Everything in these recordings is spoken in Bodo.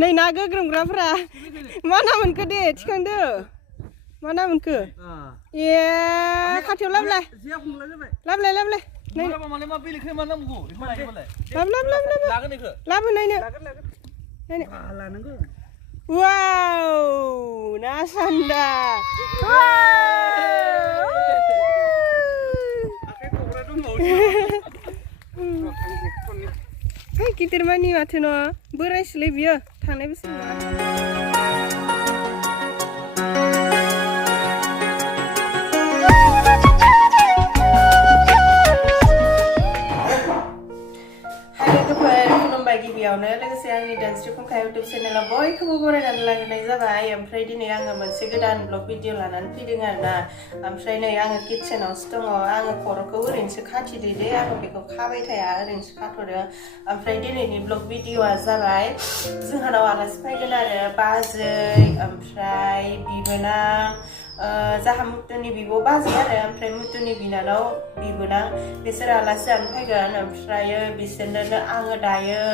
नै ना गोग्रोमग्राफ्रा मा नामोनखो दे थिखांदो मा नामोनखो ए खाथियाव लाबलाय लाबलाय लाबलाय वाव ना सान्दा गिदिर मानि माथो न' बोरायसोलै बियो थांनाय बोसोर गिबियावनो लोगोसे आंनि दानस्रि फुंखा इउटुब चेनेलाव बयखौबो बरायनानै लाग्रोनाय जाबाय ओमफ्राय दिनै आङो मोनसे गोदान ब्लग भिडिअ लानानै फैदों आरोना ओमफ्राय नै आङो किटचेनावसो दङ आङो खर'खौ ओरैनोसो खाथिदो दे आङो बेखौ खाबाय थाया ओरैनोसो खाथ'दो ओमफ्राय दिनैनि ब्लग भिडिअआ जाबाय जोंहानाव आलासि फैगोन आरो बाजै ओमफ्राय बिबोनां जाहा मुथुनि बिब' बाजै आरो ओमफ्राय मुथुनि बिनानाव बिबोनां बिसोर आलासि जानो फैगोन ओमफ्राय बिसोरनो आङो दायो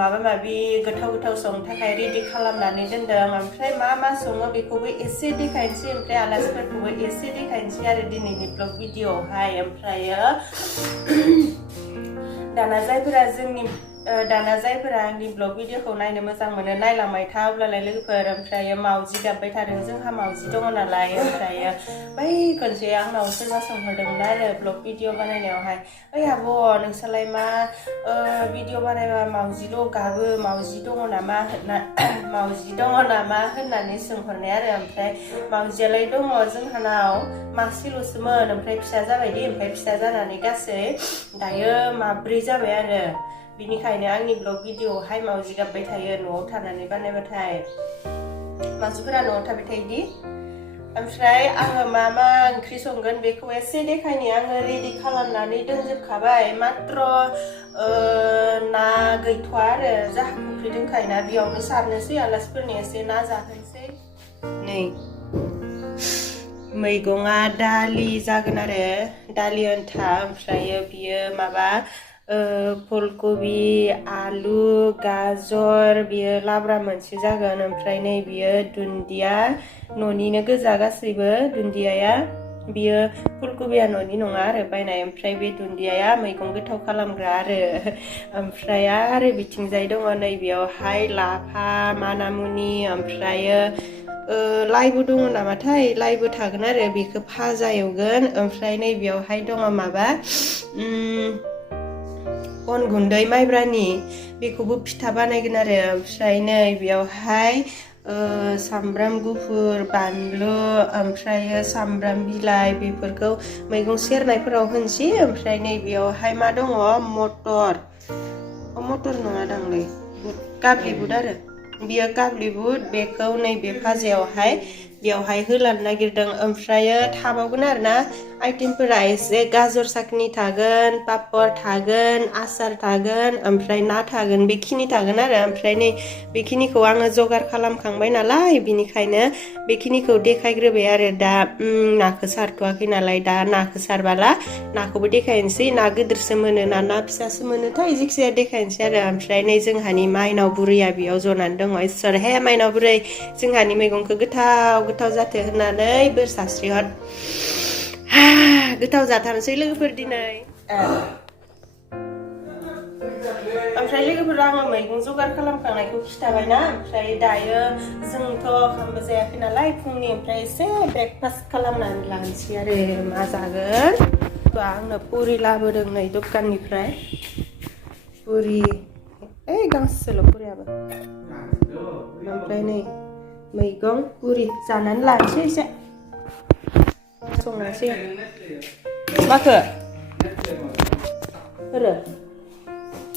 माबा माबि गोथाव गोथाव संनो थाखाय रेडि खालामनानै दोनदों ओमफ्राय मा सङो बेखौबो एसे देखायनोसै ओमफ्राय आलासिफोरखौबो एसे देखायनोसै आरो दिनैनि ब्लग भिडिअआवहाय ओमफ्रायो दाना जायफोरा आंनि ब्लग भिडिअखौ नायनो मोजां मोनो नायलांबाय था अब्लालाय लोगोफोर ओमफ्रायो मावजि गाबबाय थादों जोंहा मावजि दङ नालाय ओमफ्रायो बै खनसे आंनाव सोरबा सोंहरदोंमोन आरो ब्लग भिडिअ बानायनायावहाय ओइ आब' नोंसालाय मा भिडिअ बानायबा मावजिल' गाबो मावजि दङ नामा होननानै सोंहरनाय आरो ओमफ्राय मावजियालाय दङ जोंहानाव मासेल'सोमोन ओमफ्राय फिसा जाबायदि ओमफ्राय फिसा जानानै गासै दायो माब्रै जाबाय आरो बिनिखायनो आंनि ब्लग भिडिअआवहाय मावजि गाबबाय थायो न'आव थानानै बानायबाथाय मावजिफोरा न'आव थाबाय थायोदि ओमफ्राय आङो मा ओंख्रि संगोन बेखौ एसे देखायनो आङो रेडि खालामनानै दोनजोबखाबाय मात्र ना गैथ'आ आरो जाहा फुख्रि दंखायोना बेयावनो सारनोसै आलासिफोरनि एसे ना जाहोनोसै नै मैगङा दालि जागोन आरो दालि आन्था ओमफ्रायो बियो माबा फुलकबि आलु गाजर बियो लाब्रा मोनसे जागोन ओमफ्राय नै बियो दुन्दिया न'निनो गोजा गासैबो दुन्दियाया बियो फुलकबिया न'नि नङा आरो बायनाय ओमफ्राय बे दुन्दियाया मैगं गोथाव खालामग्रा आरो ओमफ्राय आरो बिथिंजाय दङ नैबेयावहाय लाफा मानामुनि ओमफ्रायो लाइबो दङ नामाथाय लाइबो थागोन आरो बेखौ भाजा एवगोन ओमफ्राय नैबेयावहाय दङ माबा अन गुन्दै माइब्रानि बेखौबो फिथा बानायगोन आरो ओमफ्राय नै बेयावहाय सामब्राम गुफुर बानलु ओमफ्रायो सामब्राम बिलाइ बेफोरखौ मैगं सेरनायफोराव होनसै ओमफ्राय नै बेयावहाय मा दङ मटर नङा दांलै काबलि बुट आरो बियो काबलि बुट बेखौ नैबे भाजायावहाय बेयावहाय होलानो नागिरदों ओमफ्रायो थाबावगोन आरोना आइटेमफोरा एसे गाजर साखनि थागोन पापर थागोन आसार थागोन ओमफ्राय ना थागोन बेखिनि थागोन आरो ओमफ्राय नै बेखिनिखौ आङो जगार खालामखांबाय नालाय बिनिखायनो बेखिनिखौ देखायग्रोबाय आरो दा नाखौ सारथ'वाखै नालाय दा नाखौ सारबाला नाखौबो देखायनोसै ना गिदिरसो मोनो ना फिसासो मोनोथाय जेखिजाया देखायनोसै आरो ओमफ्राय नै जोंहानि माइनाव बुरैया बेयाव जनानै दङ इसोर हे माइनाव बुरै जोंहानि मैगंखौ गोथाव जाथो होननानै बोर सास्रिहर गोथाव जाथारनोसै लोगोफोर दिनै ओमफ्राय लोगोफोर आङो मैगं जगार खालामखांनायखौ खिथाबायना ओमफ्राय दायो जोंथ' ओंखामबो जायाखै नालाय फुंनि ओमफ्राय एसे ब्रेकफास्ट खालामनानै लानोसै आरो मा जागोन आंनो पुरि लाबोदों नै दखाननिफ्राय पुरि गांसेल' पुरियाबो ओमफ्राय नै मैगं पुरि जानानै लानोसै एसे संनोसै माखो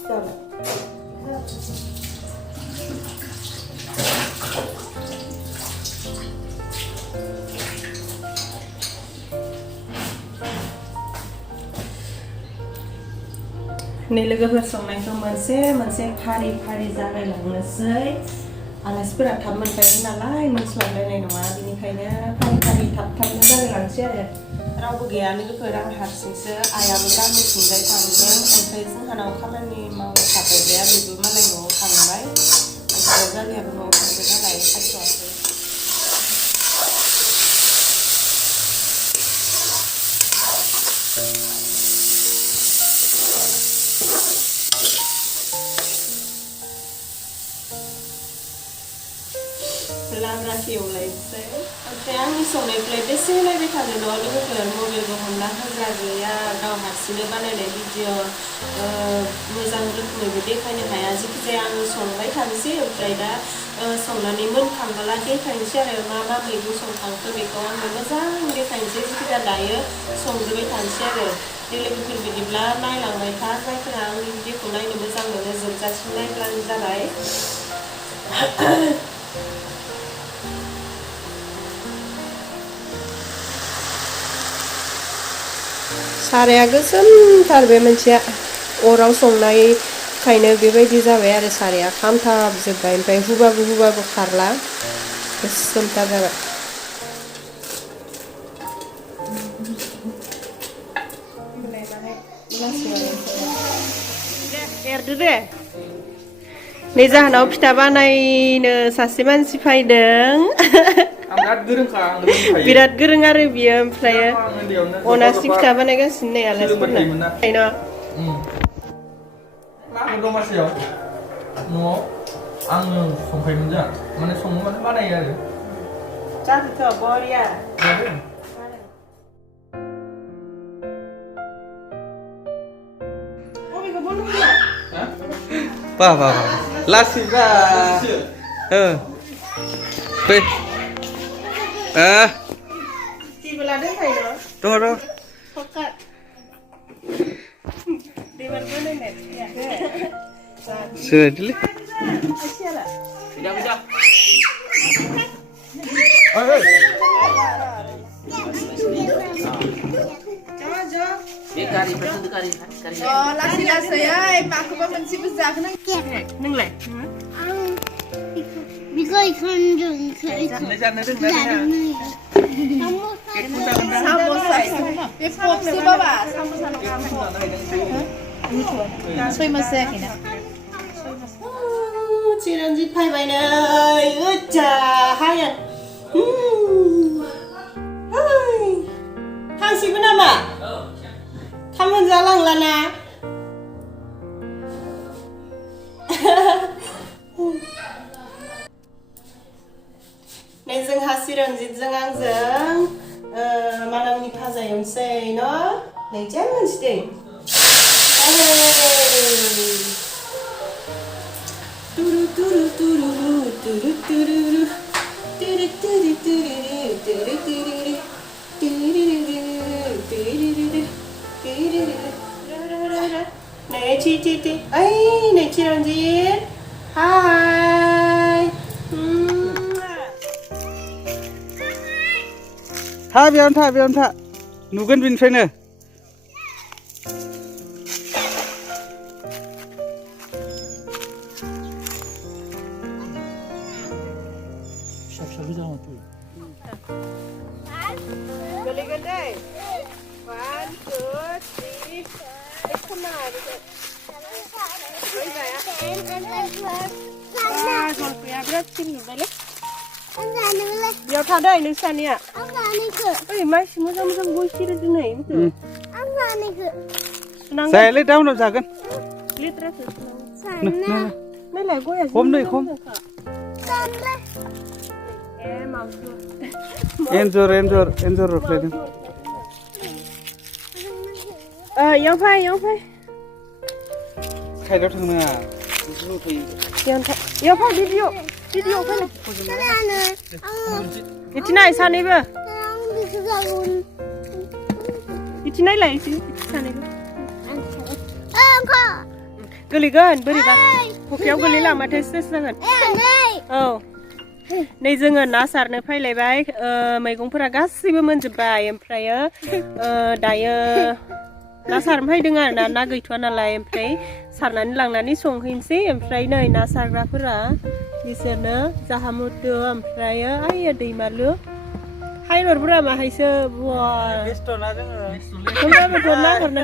जाबाय नै लोगोफोर संनायखौ मोनसे फारि जागायलांनोसै आलासिफोरा थाब मोनफैगोन नालाय मोनस्लाबलायनाय नङा बेनिखायनो फारि थाबनो जागायलांसै आरो रावबो गैया लोगोफोर आं हारसिंसो आइयाबो गामिथिंजाय थांदों ओमफ्राय जोंहानाव खामानि मावनो थाफैग्राया बेबो मालाय न'आव थांबाय जालियाबो न'आव थांदों नालाय खाथियावसो लाब्राखौ एवलायनोसै ओमफ्राय आंनि संनायखौलाय बेसे नायबाय थानो न' लोगोफोर मबाइलबो हमना होग्रा गैया गाव हारसिंनो बानायनाय भिडिअ मोजां रोखोमैबो देखायनो हाया जिखिजाया आं संबाय थानोसै ओमफ्राय दा संनानै मोनखांबोला देखायनोसै आरो मा मा मैगं संखांखो बेखौ आङो मोजां देखायनोसै जिखिजाया दायो संग्रोबाय थानोसै आरो लोगोफोर बिदिब्ला नायलांबाय था जायफोरा आंनि भिडिअखौ नायनो मोजां मोनो जोबजासिम नायब्लानो जाबाय साराया गोसोमथार बे मोनसेया अराव संनायखायनो बेबायदि जाबाय आरो साराया खामथाबजोब्बाय ओमफ्राय हुबाबो खारला गोसोमथार जाबाय एरदो दे नै जाहोनाव फिथा बानायनो सासे मानसि फैदों बिराद गोरों आरो बियो ओमफ्राय अनासि फिथा बानायगासिनो नै आलासिफोरनो मागो दमासियाव न'आव आङो संखायोमोन जोंहा माने सङो माने बानायो आरो जादोथ' बरिया Ba. Lasi ba. Pe. Tiba ada kai no? Tuh. Pokat. Di mana net ya? Sudah dulu. Asyala. Bijak. Kari. Oh, lasi ya, aku mau mencipus jangan nenglah. Bisa ikan juga. Samosa. Pop sih bapa. Samosa no kamu. Soy masih kena. Ciranjit pai bai nih, uca hayan. Hansi bernama? Kamu jalan lana. Nih jeng hasil ranjit jeng angjeng malam ni pazayam say no, nih jangan sih. Nih Cici, nih Ciranjit, hai. था नुगोन बिनिफ्रायनो Golegan deh. 1, 2, 3. Come on. Berat sini balik. Biar tada ini sania. Masih macam gue kira tu nih itu. Saya lihat daun apa kan? Lihat terus. Nah. Mana gue ya? Kom nih kom. Mau. Enjor rufletin. Yang fai. Kayak tu mana? Yang fai video kan? Itu naik sana ibu. Itu naik lah itu sana ibu. Geligan beri dah. Pokoknya gelilah mata stres sangat. Oh. नै जोङो ना सारनो फैलायबाय मैगंफोरा गासैबो मोनजोबबाय ओमफ्राय दायो ना सारनो फैदों आरो ना गैथ'आ नालाय ओमफ्राय सारनानै लांनानै संहैनोसै ओमफ्राय नै ना सारग्राफोरा बिसोरनो जाहामुदो ओमफ्राय आइयो दैमालु हाइरफोरा माहायसो बुवा बेस्टना जोङो बेखौबो ना हरनो